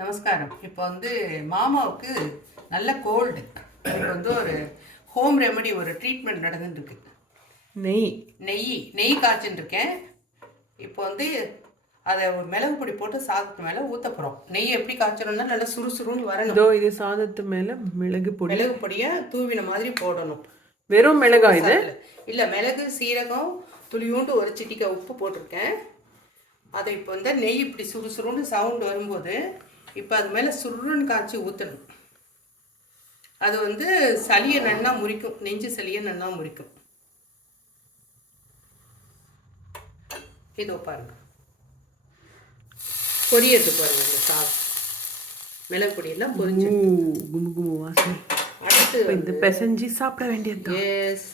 நமஸ்காரம். இப்போ மாமாவுக்கு நல்ல கோல்டு. அதுக்கு ஒரு ஹோம் ரெமெடி, ஒரு ட்ரீட்மெண்ட் நடந்துட்டுருக்கு. நெய் காய்ச்சின்னு இப்போ அதை மிளகு பொடி போட்டு சாதத்து மேலே ஊற்ற போகிறோம். நெய் எப்படி காய்ச்சணும்னா நல்லா சுறுசுறுன்னு வரணும். இது சாதத்து மேலே மிளகு பொடியை தூவின மாதிரி போடணும். வெறும் மிளகா இது இல்லை, மிளகு, சீரகம், துளியூண்டு ஒரு சிட்டிக்கை உப்பு போட்டிருக்கேன். அதை இப்போ நெய் இப்படி சுறுசுறுன்னு சவுண்டு வரும்போது இப்போ அது மேலே சுருன்னு காய்ச்சி ஊற்றணும். அது சளியை நன்னா முறிக்கும், நெஞ்சு சளியை நன்னா முறிக்கும். இதோ பாருங்க, பொரியது பாருங்க. இந்த சாதம் மிளகு பொடியெல்லாம் பொரிஞ்சு கும்பு வாசனை. அடுத்து இந்த பெசஞ்சி சாப்பிட வேண்டியது. எஸ்.